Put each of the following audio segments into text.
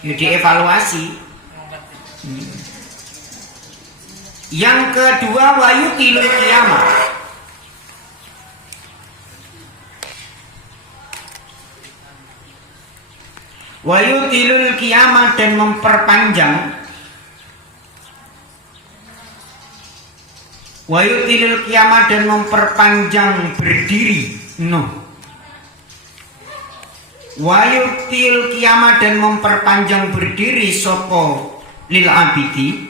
Ya dievaluasi. Yang kedua wayutilul qiyamah. Wayutilul qiyamah dan memperpanjang. Wayutilul qiyamah dan memperpanjang berdiri. Wayutil qiyamah dan memperpanjang berdiri sopo lil abidi.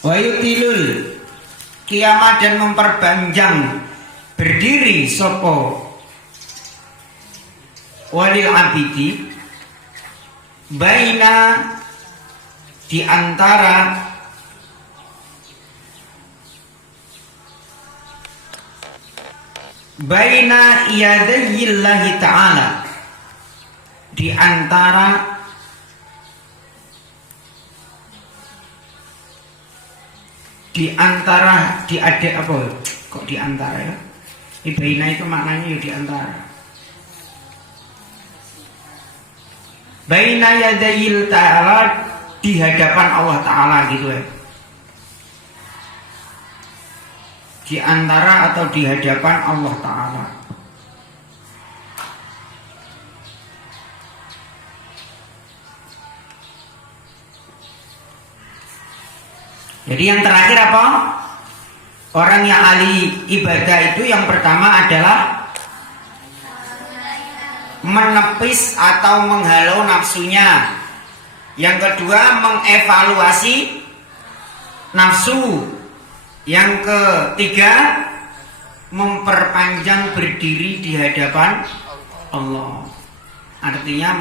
Wayutilul qiyamah dan memperpanjang berdiri sopo walil abidi baina di antara baina yadayillahi ta'ala di antara di ada apa kok di antara ya? Di baina itu maknanya ya di antara. Baina yadayil ta'ala di hadapan Allah Ta'ala gitu ya. Di antara atau di hadapan Allah Ta'ala. Jadi yang terakhir apa? Orang yang ahli ibadah itu yang pertama adalah menepis atau menghalau nafsunya. Yang kedua mengevaluasi nafsu. Yang ketiga memperpanjang berdiri di hadapan Allah. Artinya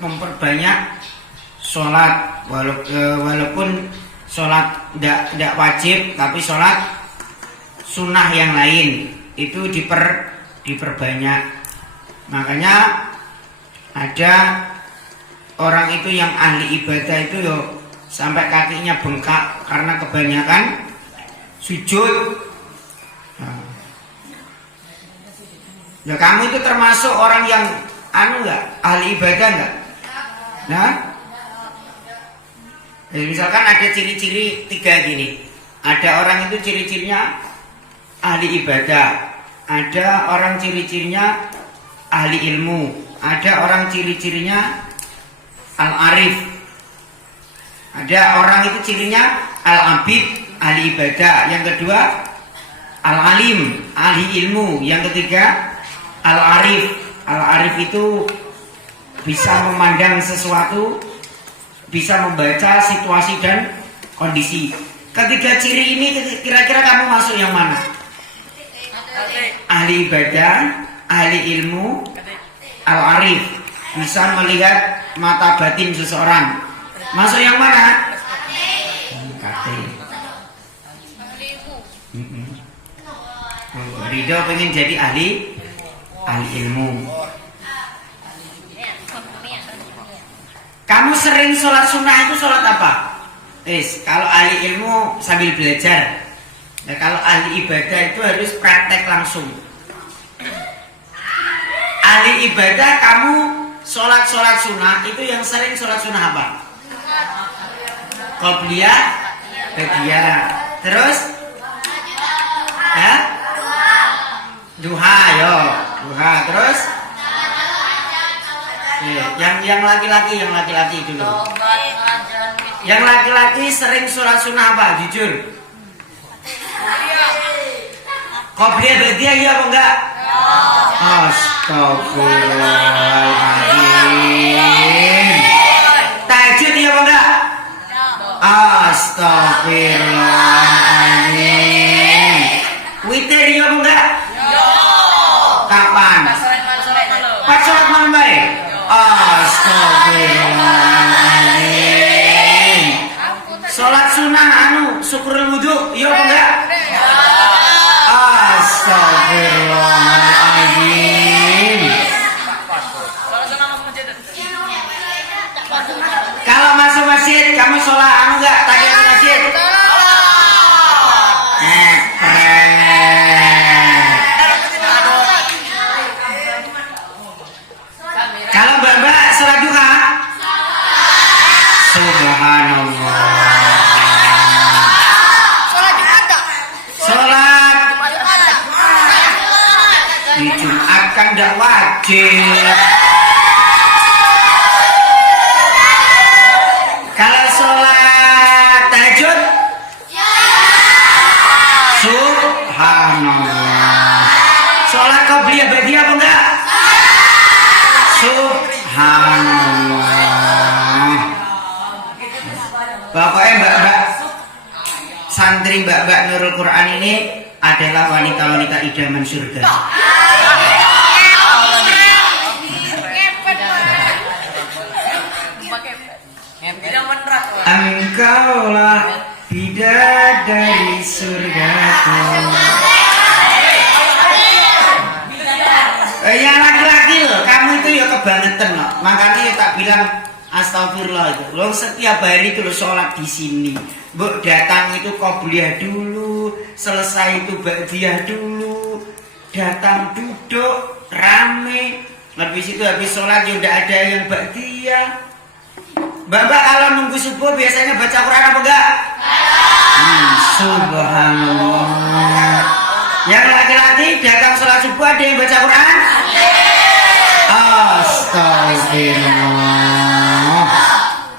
memperbanyak sholat walaupun sholat tidak wajib, tapi sholat sunnah yang lain itu diperbanyak. Makanya ada orang itu yang ahli ibadah itu yo sampai kakinya bengkak karena kebanyakan sujud. Ya kamu itu termasuk orang yang enggak ahli ibadah enggak? Nah, misalkan ada ciri-ciri 3 gini. Ada orang itu ciri-cirinya ahli ibadah, ada orang ciri-cirinya ahli ilmu, ada orang ciri-cirinya al-arif, ada orang itu cirinya al-abid, ahli ibadah. Yang kedua al-alim, ahli ilmu. Yang ketiga al-arif. Al-arif itu bisa memandang sesuatu, bisa membaca situasi dan kondisi. Ketiga ciri ini kira-kira kamu masuk yang mana? Ahli ibadah, ahli ilmu, al-arif, bisa melihat mata batin seseorang. Masuk yang mana? Ridho pengen jadi ahli ilmu. Kamu sering sholat sunnah itu sholat apa? Kalau ahli ilmu sambil belajar. Nah, kalau ahli ibadah itu harus praktek langsung. Ahli ibadah kamu sholat sunnah itu yang sering sholat sunnah apa? Qobliyah, ba'diyah. Terus? Ya? Duha, yo. Duha. Terus? Yang laki-laki dulu. Yang laki-laki sering sholat sunnah apa? Jujur. Qobliyah, ba'diyah iya apa enggak? Astagfirullahaladzim. Tahajud iya apa enggak? Astagfirullahaladzim. Witir iya apa enggak? Kapan? Pas sholat malam baik. Astagfirullahaladzim. Sholat sunnah syukurul wudu iya apa enggak? Astagfirullahaladzim. Kalau masuk masjid kamu sholat enggak? Tahiyatul masjid. Kalau mbak ndak wajib. Kalau sholat tahajud, subhanallah. Sholat qobliyah ba'diyah apa enggak? Subhanallah. Pokoknya mbak-mbak santri mbak-mbak Nurul Quran ini adalah wanita-wanita idaman surga. Engkaulah bidadari surgaku. Yang laki-laki loh, kamu itu ya kebangetan loh. Makanya tak bilang astagfirullah itu. Lo setiap hari itu lo sholat di sini. Bu datang itu qobliyah dulu, selesai itu ba'diyah dulu. Datang duduk rame. Habis itu habis sholat ya udah ada yang ba'diyah. Bapak kalau nunggu subuh biasanya baca Quran apa enggak? Subhanallah. Yang laki-laki datang sholat subuh ada yang baca Quran? Astagfirullah.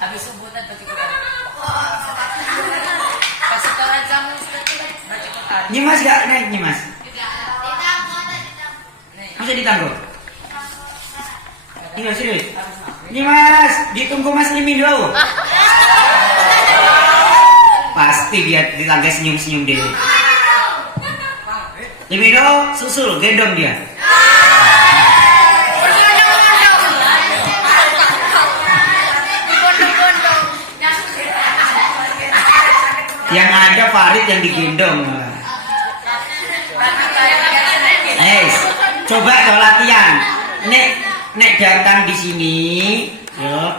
Habis subuh baca Quran. Kasih tahu aja baca Quran. Nyimas gak naik nyimas? Masa ditangguh? Iya serius. Nyimas, ditunggu Mas Limin dulu. Pasti dia di tangga senyum-senyum deh. Limino susul gendong dia. Yang ada Farid yang digendong. Coba kalau latihan. Nek datang di sini, ya,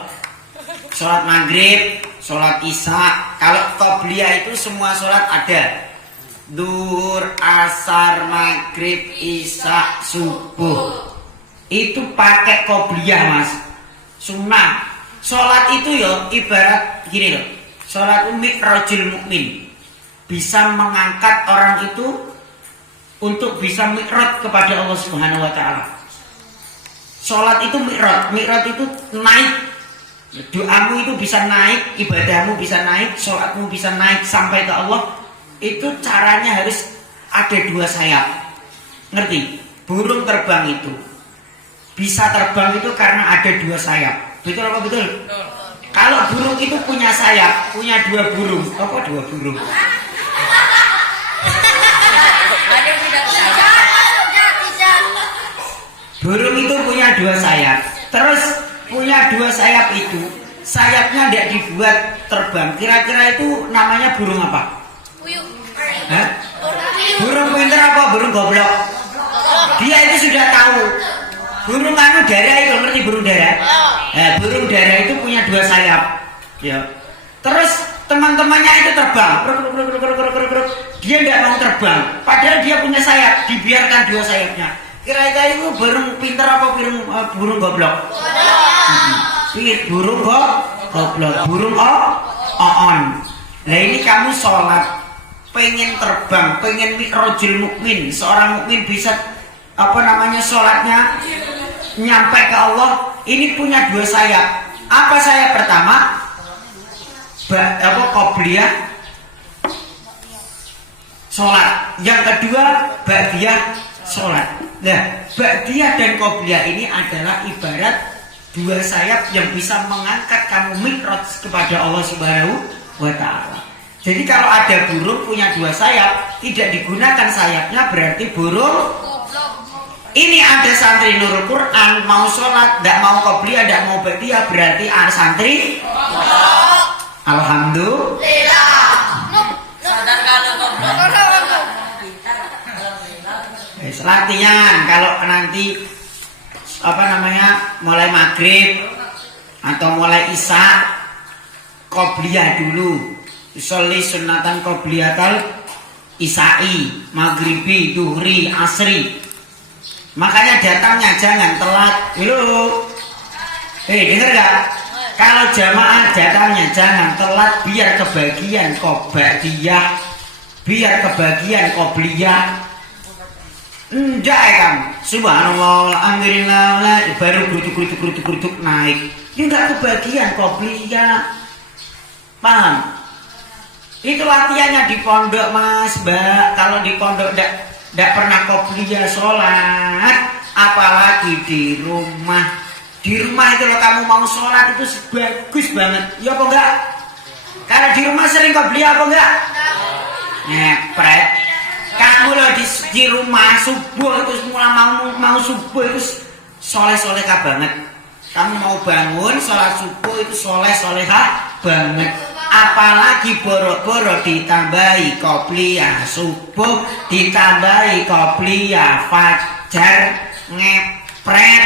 sholat maghrib, sholat isya. Kalau qobliyah itu semua sholat ada. Duhur, asar, maghrib, isya, subuh. Itu pakai qobliyah mas. Sunnah. Sholat itu ya ibarat gini loh. Sholat mi'rajul mukmin, bisa mengangkat orang itu untuk bisa mi'raj kepada Allah Subhanahu wa taala. Sholat itu mi'raj, mi'raj itu naik. Doamu itu bisa naik, ibadahmu bisa naik, sholatmu bisa naik sampai ke Allah. Itu caranya harus ada dua sayap. Ngerti? Burung terbang itu bisa terbang itu karena ada dua sayap. Betul apa betul? Kalau burung itu punya sayap, punya dua burung. Apa dua burung? Burung itu punya dua sayap. Terus punya dua sayap itu, sayapnya tidak dibuat terbang. Kira-kira itu namanya burung apa? Hah? Burung pinter apa burung goblok? Dia itu sudah tahu. Burung anu dara itu, ngerti burung dara? Burung dara itu punya dua sayap. Ya. Terus teman-temannya itu terbang. Dia tidak mau terbang. Padahal dia punya sayap. Dibiarkan dua sayapnya. Kira-kira itu burung pinter apa burung goblok? Burung goblok. Burung oon. Nah ini kamu sholat, pengen terbang, pengen mi'rajul mukmin. Seorang mukmin bisa sholatnya nyampe ke Allah. Ini punya dua sayap. Apa sayap pertama? Qobliyah sholat. Yang kedua ba'diyah sholat. Nah, ba'diyah dan qobliyah ini adalah ibarat dua sayap yang bisa mengangkat kamu mi'raj kepada Allah Subhanahu wa taala. Jadi kalau ada burung punya dua sayap, tidak digunakan sayapnya berarti burung. Ini ada santri Nurul Quran mau sholat, tidak mau qobliyah, tidak mau ba'diyah, berarti santri. Alhamdulillah. Sadar kalau latihan kalau nanti mulai maghrib atau mulai isya qobliyah dulu. Sholli sunnatan qobliyatal isya'i, maghribi, duhri, asri. Makanya datangnya jangan telat. Dengar gak? Kalau jamaah datangnya jangan telat biar kebagian qobliyah, biar kebagian qobliyah. Enggak ya kamu. Subhanallah, alhamdulillah, baru gerutuk naik. Ya enggak kebagian qobliyah. Paham? Itu latihannya di pondok mas, mbak. Kalau di pondok enggak pernah qobliyah sholat, apalagi di rumah. Di rumah itu kalau kamu mau sholat itu bagus banget. Ya apa enggak? Karena di rumah sering qobliyah apa enggak? Ngepret. Kamu loh di rumah subuh itu mulai mau subuh itu soleh-solehah banget. Kamu mau bangun sholat subuh itu soleh-solehah banget. Apalagi boro-boro ditambahi qobliyah subuh, ditambahi qobliyah fajar, ngepret.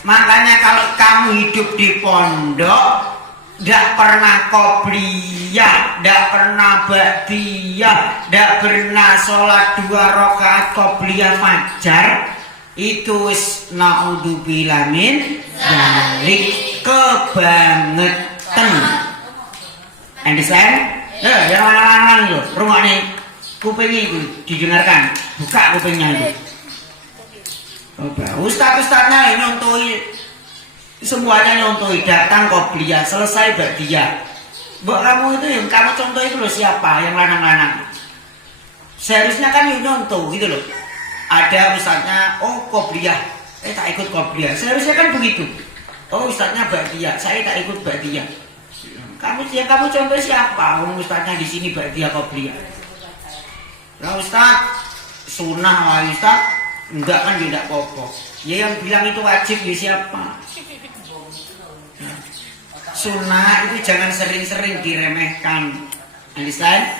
Makanya kalau kamu hidup di pondok nggak pernah qobliyah, nggak pernah ba'diyah, nggak pernah sholat 2 rakaat qobliyah fajar, itu wis naudzubillah min dzalik, kebangetan. Understand? Yang lanang itu, rumah nih kupingnya itu didengarkan, buka kupingnya itu. Ustaz-ustaznya nyontoi, semuanya nyontoi, datang qobliyah, selesai ba'diyah. Mbok kamu itu yang kamu contoh itu loh siapa? Yang lanang-lanang. Seharusnya kan yang nyontoh gitu loh. Ada ustaznya, oh qobliyah, tak ikut qobliyah. Seharusnya kan begitu. Oh ustaznya ba'diyah, saya tak ikut ba'diyah. Kamu contoh siapa? Oh ustaznya di sini ba'diyah qobliyah. Ya ustaz, sunnah lah ustaz. Enggak kan tidak apa-apa. Ya yang bilang itu wajib ya siapa? Sunnah itu jangan sering-sering diremehkan. Understand?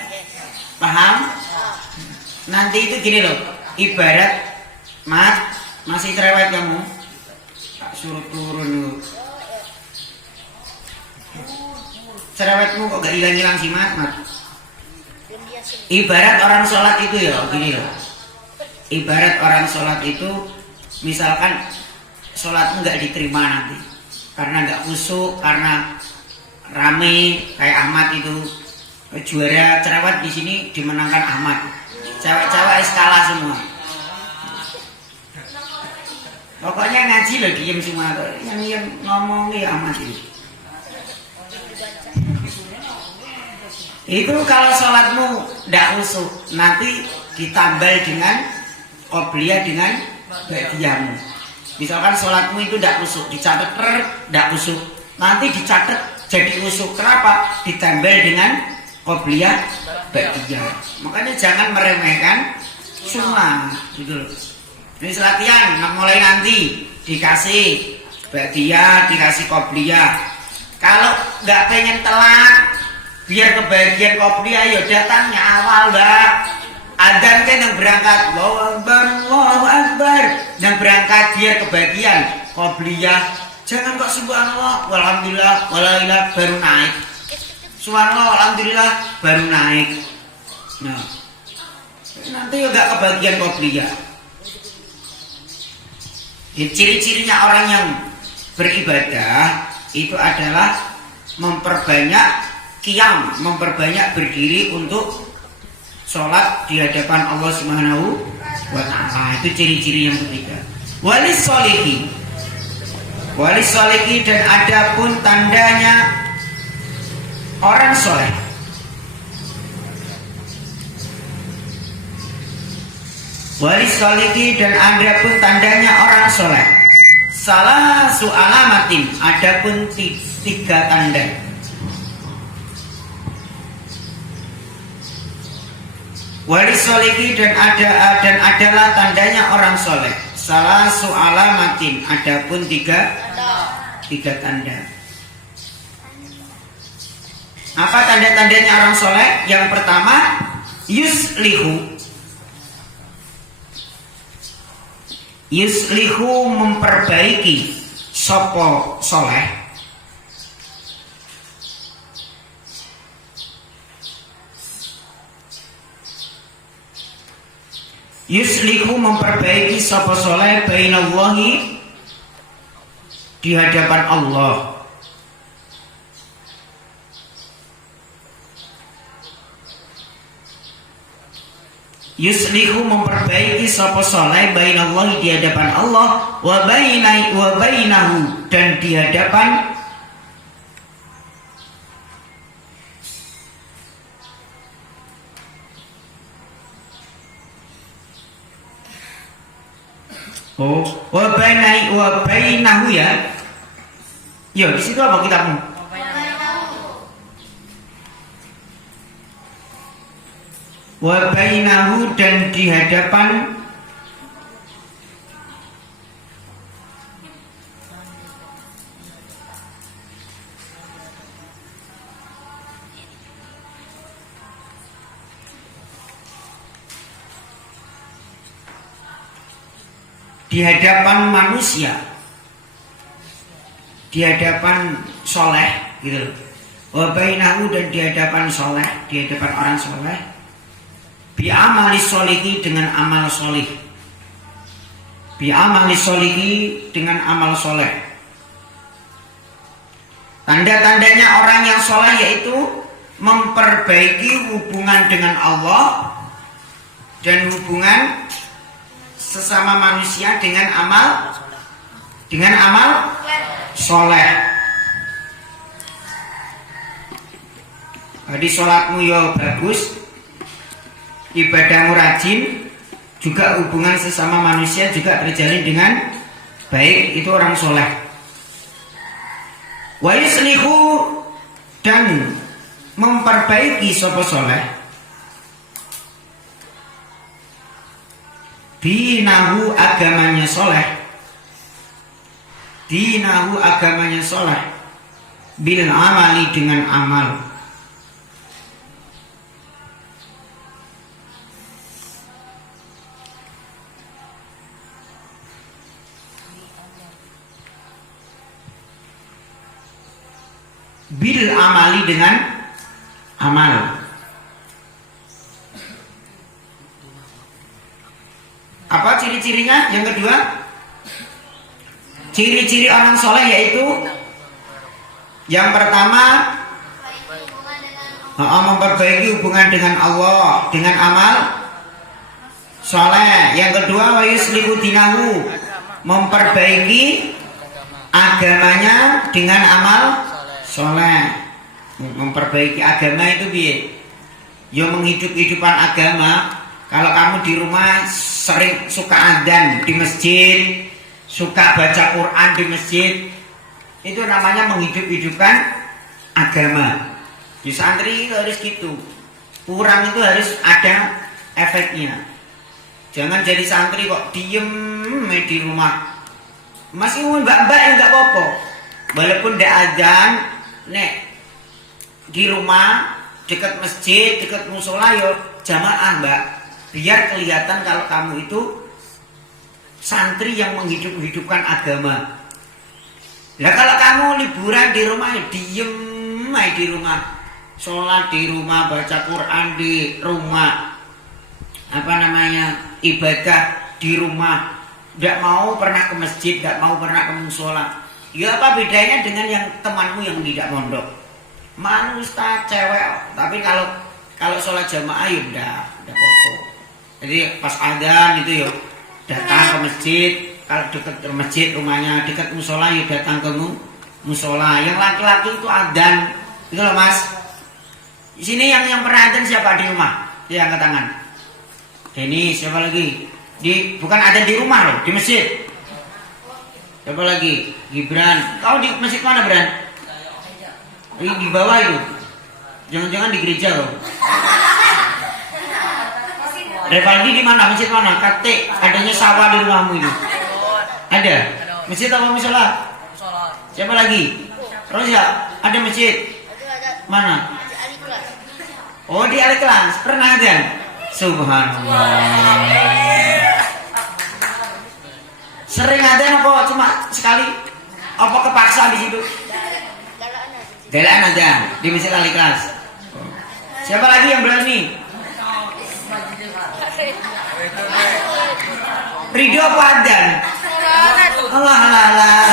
Paham? Nanti itu gini loh. Ibarat masih cerewet kamu. Tak suruh turun loh. Cerewetmu kok gak hilang-hilang sih Mat? Ibarat orang sholat itu ya gini loh. Ibarat orang sholat itu, misalkan sholatmu nggak diterima nanti, karena nggak khusyuk, karena rame kayak Ahmad itu juara cerewet di sini dimenangkan Ahmad, cewek-cewek kalah semua. Pokoknya ngaji loh diem semua, yang ngomong ya Ahmad itu. Itu kalau sholatmu nggak khusyuk, nanti ditambal dengan qobliyah dengan ba'diyahmu. Misalkan sholatmu itu tidak khusyuk, dicatat tidak khusyuk, nanti dicatat jadi khusyuk. Kenapa? Ditambal dengan qobliyah ba'diyah. Makanya jangan meremehkan sunnah gitu loh. Ini latihan, mulai nanti dikasih ba'diyah, dikasih qobliyah. Kalau nggak pengen telat, biar kebagian qobliyah, ya datangnya awal mbak. Adzan kan yang berangkat, Allahu Akbar, yang berangkat biar kebagian qobliyah. Jangan kok subhanallah, walhamdulillah, walailah baru naik. Subhanallah, alhamdulillah baru naik. Nah, nanti juga kebagian qobliyah. Ciri-cirinya orang yang beribadah itu adalah memperbanyak qiyam, memperbanyak berdiri untuk sholat di hadapan Allah Subhanahu wa ta'ala. Itu ciri-ciri yang ketiga. Walis solihi dan ada pun tandanya orang soleh. Walis solihi dan ada pun tandanya orang soleh. Salah su'alamatin, ada pun 3 tanda. Walis solihi dan adalah tandanya orang soleh. Salah su'alamatin, adapun 3 tanda. Apa tanda-tandanya orang soleh? Yang pertama, yuslihu memperbaiki sopo soleh. Yuslihu memperbaiki sapa soleh bainallahi di hadapan Allah. Yuslihu memperbaiki sapa saleh bainallahi di hadapan Allah wa bainahu dan di hadapan wa bainahu ya. Yo, di situ apa kitabmu? Wa bainahu dan di hadapan manusia, di hadapan soleh gitu loh. Wa bainahu dan di hadapan soleh, di hadapan orang soleh, bi amali solihi dengan amal solih, bi amali solihi dengan amal soleh. Tanda-tandanya orang yang soleh yaitu memperbaiki hubungan dengan Allah dan hubungan sesama manusia dengan amal soleh. Jadi sholatmu ya bagus, ibadahmu rajin, juga hubungan sesama manusia juga terjalin dengan baik, itu orang soleh. Wa yuslihu dan memperbaiki sapa soleh dinahu agamanya soleh, dinahu agamanya soleh bil amali dengan amal. Bil amali dengan amal. Apa ciri-cirinya? Yang kedua, ciri-ciri orang soleh yaitu yang pertama memperbaiki hubungan dengan Allah dengan amal soleh. Yang kedua, wa yuslihu dinahu memperbaiki agamanya dengan amal soleh. Memperbaiki agama itu biar yo menghidup-hidupan agama. Kalau kamu di rumah sering suka adzan di masjid, suka baca Quran di masjid, itu namanya menghidup-hidupkan agama. Di santri itu harus gitu, kurang itu harus ada efeknya. Jangan jadi santri kok diem di rumah, masih mbak-mbak yang nggak apa-apa, walaupun tidak adzan, nek di rumah dekat masjid, dekat musola yo jamaah mbak, biar kelihatan kalau kamu itu santri yang menghidup-hidupkan agama. Nah kalau kamu liburan di rumah ya diem di rumah, sholat di rumah, baca Quran di rumah, ibadah di rumah, tidak mau pernah ke masjid, tidak mau pernah ke musola, ya apa bedanya dengan yang temanmu yang tidak mondok? Manusia cewek, tapi kalau sholat jamaah ya udah apa-apa. Jadi pas adzan itu ya datang ke masjid, kalau dekat ke masjid rumahnya, dekat musola ya datang ke musola. Yang laki-laki itu adzan, itu loh mas. Di sini yang pernah adzan siapa di rumah? Dia angkat tangan. Ini siapa lagi? Bukan adzan di rumah loh, di masjid. Siapa lagi? Gibran. Kau di masjid mana, Bran? Di bawah itu. Jangan-jangan di gereja loh. Revaldi di mana? Masjid mana? Kate, adanya sawah di rumahmu itu. Ada? Masjid apa musola? Siapa lagi? Rosia, ada masjid? Mana? Oh di Al-Ikhlas. Pernah ada? Subhanallah. Sering ada apa cuma sekali? Apa kepaksa di situ? Galaan aja di Masjid Al-Ikhlas. Siapa lagi yang berani? Ridho apa adzan? Allah.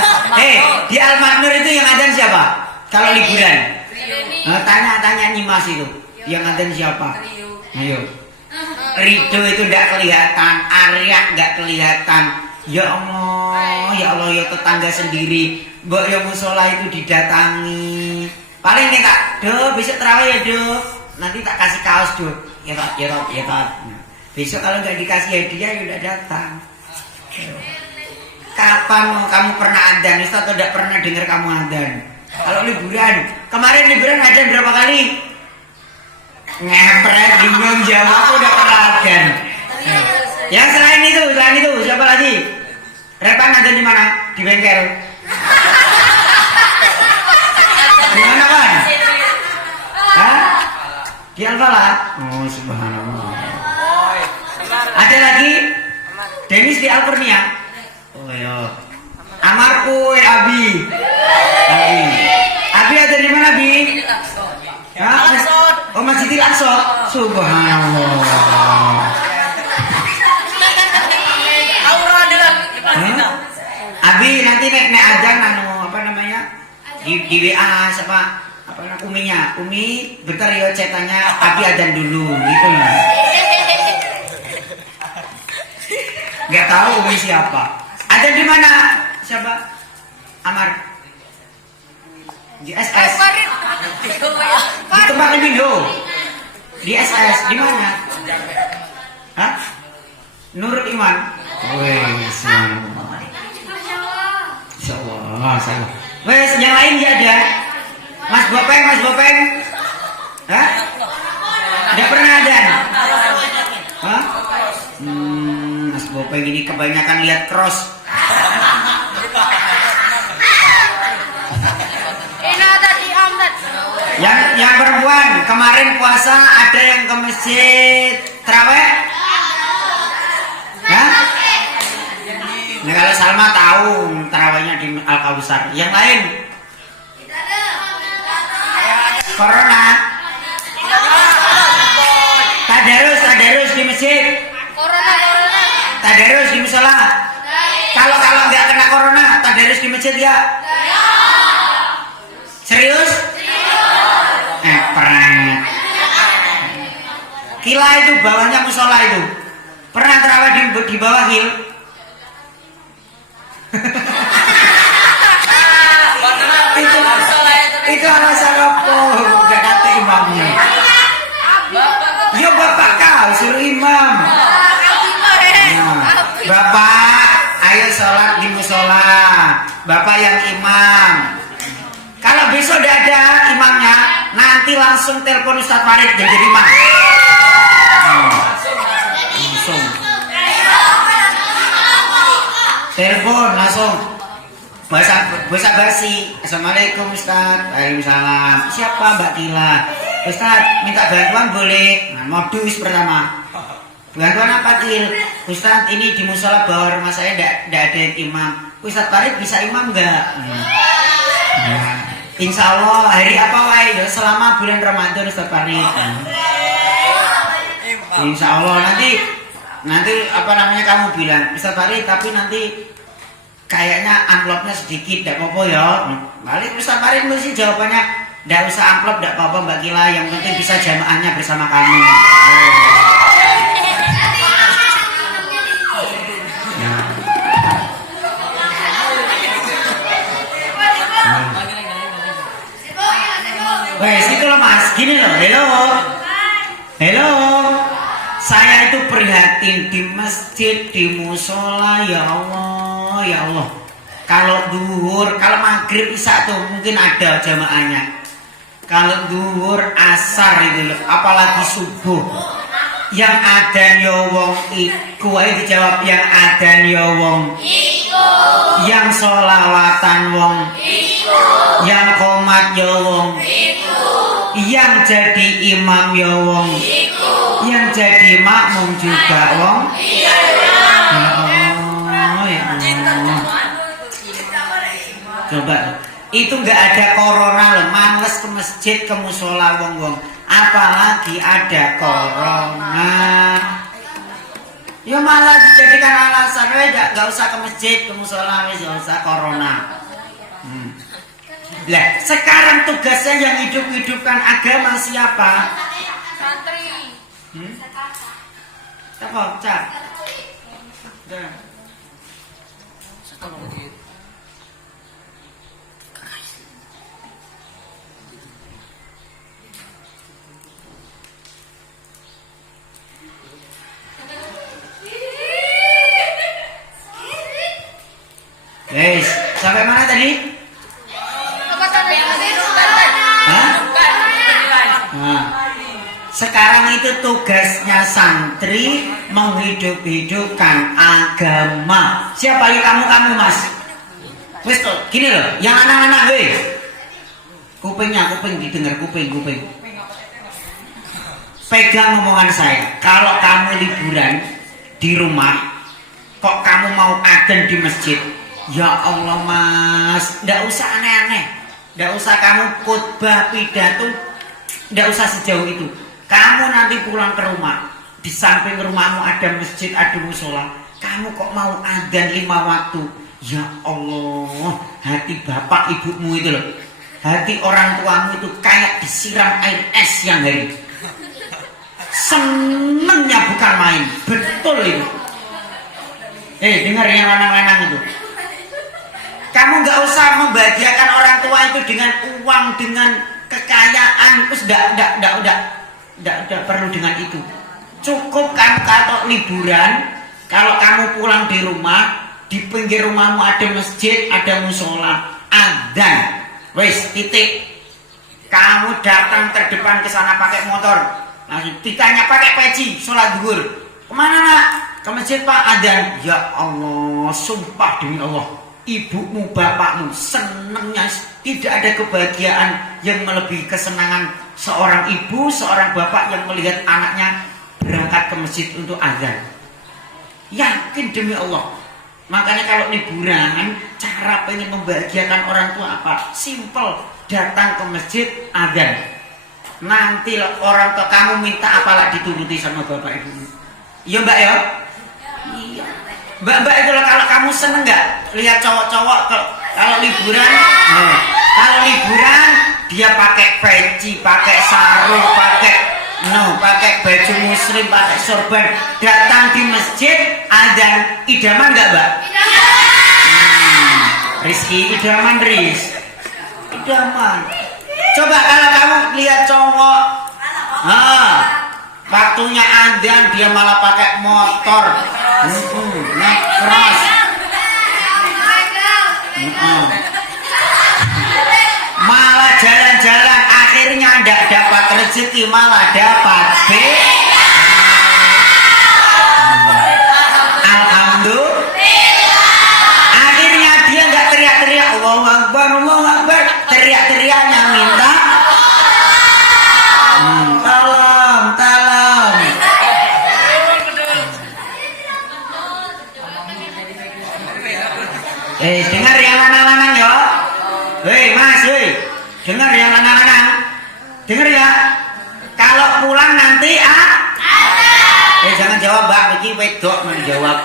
Di Al-Makmur itu yang adzan siapa? Kalau liburan? Tanya Nyimas itu. Yang adzan siapa? Ayo. Ridho itu tidak kelihatan, Arya nggak kelihatan. Ya Allah, ya tetangga sendiri. Mbok ya musola itu didatangi. Paling nih kak, do besok terawih ya do. Nanti tak kasih kaos do. Ya Tot. Besok kalau nggak dikasih hadiah ya udah datang. Kapan kamu pernah adzan? Ustaz atau tidak pernah dengar kamu adzan? Kalau liburan, kemarin liburan adzan berapa kali? Ngepret, bingung jawab, aku udah pernah adzan. Yang selain itu, siapa lagi? Repan adzan di mana? Di bengkel. Di mana kan? Hah? Di Al-Falah? Oh subhanallah. Ada lagi? Denis di Alpernia? Oh ya. Amarku Abi. Abi ada di mana Abi? Oh Masjidil Aqsa. Subhanallah. Abi nanti nek adzan apa namanya? Di WA siapa? Apa namanya Uminya? Umi bentar ya cetannya Abi adzan dulu gitu loh. Gak tahu Umi siapa. Ada di mana? Siapa? Amar. Di SS. Di tempat Indo. Di SS. Di mana? Hah? Nurul Iman. Wes, Insyaallah. Wes, yang lain ya ada. Mas Bopeng. Hah? Tidak pernah ada. Hah? Mas Bopeng ini kebanyakan lihat cross. Yang perempuan kemarin puasa ada yang ke masjid terawih? Hah? Nah, kalau Salma tahu terawihnya di Al Kausar. Yang lain? Corona. Tadarus di masjid. Tadarus di musola. Kalau nggak kena corona, tadarus di masjid ya? Serius? Pernah. Kila itu bawahnya musola itu. Pernah terawih di bawah hil? itu alasan apa? Gak kata imamnya. Ya bapak kau suruh imam. Bapak, ayo sholat di musola. Bapak yang imam. Kalau besok udah ada imamnya, nanti langsung telepon Ustaz Farid jadi imam. Langsung. Telepon langsung. Bahasa basi. Assalamualaikum Ustaz. Waalaikumsalam. Siapa Mbak Kila? Ustaz minta bantuan boleh? Nah, modus pertama. Bantuan apa Kil? Ustaz ini di musola bawah rumah saya tidak ada imam. Ustaz Farid bisa imam enggak? Nah, insya Allah hari apa wae selama bulan Ramadan Ustaz Farid. Insya Allah nanti apa namanya kamu bilang Ustaz Farid tapi nanti kayaknya amplopnya sedikit tidak apa-apa ya. Balik Ustaz Farid mesti jawabannya tidak usah amplop tidak apa-apa Mbak Kila, yang penting bisa jamaahnya bersama kamu. Wes itu loh mas, gini loh, hello, saya itu prihatin di masjid, di musola, ya Allah. Kalau duhur, kalau maghrib isya tuh mungkin ada jamaahnya. Kalau duhur, asar itu loh, apalagi subuh. Yang ada wong iku, ayo dijawab yang ada wong iku. Yang sholawatan wong iku. Yang qomat wong iku. Yang jadi imam wong iku. Yang jadi makmum juga wong iku. Ya Allah. Coba itu nggak ada corona loh, males ke masjid ke musola wong. Apalagi ada corona. Ya malah dijadikan alasan, gak usah ke masjid, ke musola, gak usah corona. Lah, sekarang tugasnya yang hidup-hidupkan agama siapa? Santri. Apa? Cak. Udah. Guys, sampai mana tadi? Hah? Nah, sekarang itu tugasnya santri menghidup-hidupkan agama. Siapa ya kamu mas? Wes gini loh, yang anak-anak weh. Kuping didengar kuping. Pegang omongan saya. Kalau kamu liburan di rumah, kok kamu mau adzan di masjid? Ya Allah mas, ndak usah aneh-aneh, ndak usah kamu khotbah pidato, ndak usah sejauh itu. Kamu nanti pulang ke rumah, di samping rumahmu ada masjid, ada musola. Kamu kok mau adzan 5 waktu? Ya Allah, hati bapak ibumu itu loh, hati orang tuamu itu kayak disiram air es yang hari. Senengnya bukan main, betul itu. Dengar yang lanang-lanang itu. Kamu nggak usah membahagiakan orang tua itu dengan uang, dengan kekayaan, terus udah perlu dengan itu. Cukup kamu kalau liburan, kalau kamu pulang di rumah, di pinggir rumahmu ada masjid, ada musola, adzan, wes titik. Kamu datang terdepan ke sana pakai motor, langsung ditanya pakai peci, sholat zuhur. Kemana nak? Ke masjid pak, adzan. Ya Allah, sumpah demi Allah. Ibumu, bapakmu senengnya, tidak ada kebahagiaan yang melebihi kesenangan seorang ibu, seorang bapak yang melihat anaknya berangkat ke masjid untuk azan. Yakin demi Allah. Makanya kalau liburan, cara pengen membahagiakan orang tua apa? Simple, datang ke masjid azan. Nanti orang tua kamu minta apalah dituruti sama bapak ibu. Iya mbak ya? Iya. Mbak itu kalau kamu seneng nggak lihat cowok-cowok kalau liburan? Kalau liburan dia pakai peci, pakai sarung, pakai baju muslim, pakai sorban, datang di masjid adzan. Idaman nggak mbak? Rizky idaman idaman. Coba kalau kamu lihat cowok, waktunya adzan dia malah pakai motor. Keras. Malah jalan-jalan akhirnya tidak dapat rezeki, malah dapat B. Alhamdulillah. Akhirnya dia nggak teriak-teriak Allahu Akbar, teriak-teriaknya minta tolong. Dengar yang lanang-lanang ya. Mas, dengar yang lanang-lanang. Dengar ya. Kalau pulang nanti jangan jawab mbak, begini wedok menjawab.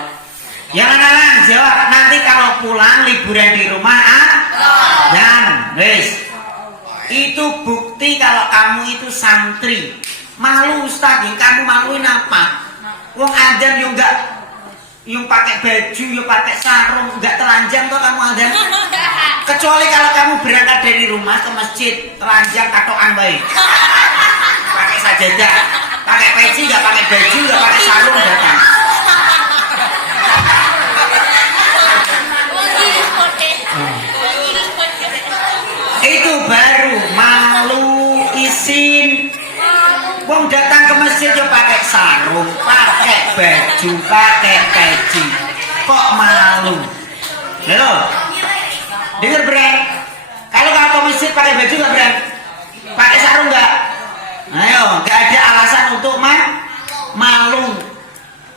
Yang lanang jawab, nanti kalau pulang liburan di rumah dan itu bukti kalau kamu itu santri. Malu Ustaz, kamu maluin apa? Wong adzan yo enggak, yung pakai baju, yung pakai sarung, enggak telanjang kok kamu adzan. Kecuali kalau kamu berangkat dari rumah ke masjid, telanjang katokan baik. Pakai sajadah, pakai peci, enggak pakai baju, enggak pakai sarung datang. Itu baru malu isin. Wong datang ke masjid yo pakai sarung, pakai baju, pakai peci. Kok malu? Halo. Dengar Bren. Kalau kamu ke masjid pakai baju enggak Bren? Pakai sarung enggak? Ayo, enggak ada alasan untuk malu.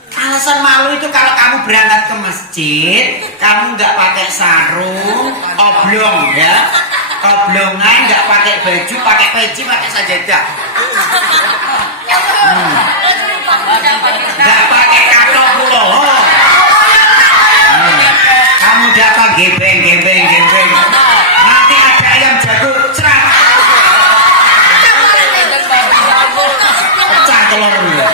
Alasan malu itu kalau kamu berangkat ke masjid, kamu enggak pakai sarung, oblong ya. Oblongan, nggak pakai baju, pakai peci, pakai sajadah. Nggak pakai katok pulau. Kamu dapat gebeng. Nanti ada ayam jago, cerak. Pecah telurnya.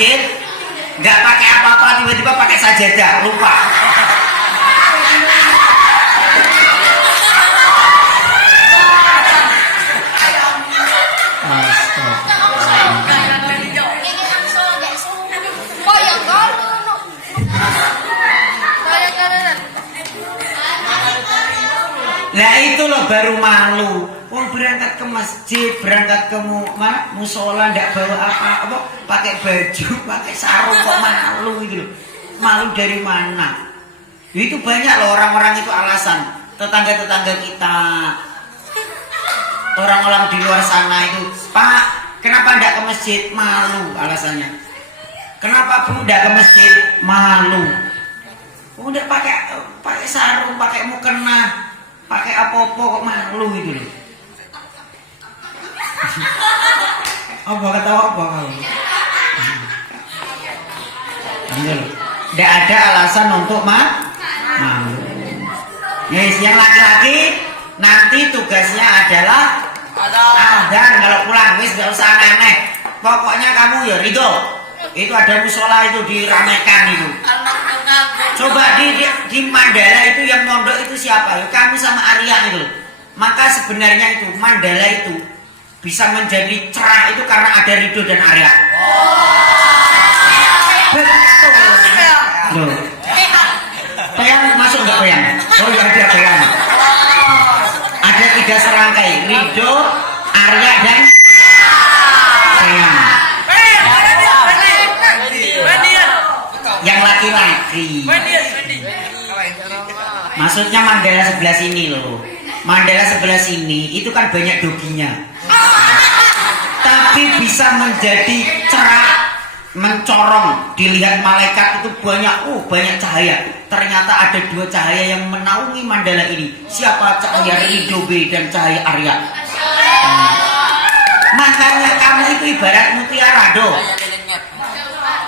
masjid, nggak pakai apa-apa, tiba-tiba pakai sajadah, lupa. Nah itu loh baru malu. Wong berangkat ke masjid, berangkat ke mana musola, ndak bawa apa-apa, pakai baju, pakai sarung kok malu gitu loh. Malu dari mana? Itu banyak loh orang-orang itu alasan. Tetangga-tetangga kita, orang-orang di luar sana itu, Pak, kenapa ndak ke masjid? Malu alasannya. Kenapa Bu ndak ke masjid? Malu. Udah pakai sarung, pakai mukena, pakai apa-apa kok malu gitu loh. Apa ketawa apa kamu? Gitu loh. Tidak ada alasan untuk malu. Yes, yang laki-laki nanti tugasnya adalah adzan kalau pulang, wis gak usah aneh-aneh. Pokoknya kamu ya ridho. Itu ada musola itu diramaikan itu. Coba di Mandala itu yang mondok itu siapa? Kamu sama Arya itu. Maka sebenarnya itu Mandala itu bisa menjadi cerah itu karena ada Ridho dan Arya. Betul. Loh. Peyang masuk nggak peyang? Oh nggak ada peyang. Ada 3 serangkai, Ridho, Arya dan peyang. Yang laki-laki. Maksudnya Mandala sebelah sini loh. Mandala sebelah sini itu kan banyak doginya. Tapi bisa menjadi cerah, mencorong, dilihat malaikat itu banyak cahaya. Ternyata ada 2 cahaya yang menaungi Mandala ini. Siapa? Cahaya Ridho B dan cahaya Arya. Makanya kamu itu ibarat mutiara do.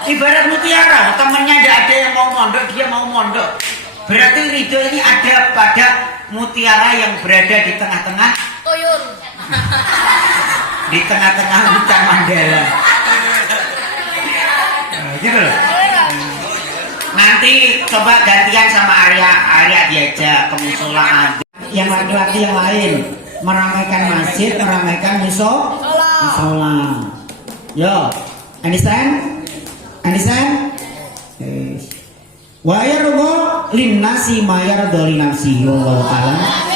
Ibarat mutiara, temennya tidak ada yang mau mondok, dia mau mondok. Berarti Ridho ini ada pada mutiara yang berada di tengah-tengah Tuyul. di tengah-tengah hutan Mandala. Gitu loh. Nanti coba gantian sama Arya diajak ke musola. Yang laki-laki yang lain meramaikan masjid, meramaikan musola. Yo, understand? Yes. Wa yarda linnasi ma yarda li nafsihi wallahu ta'ala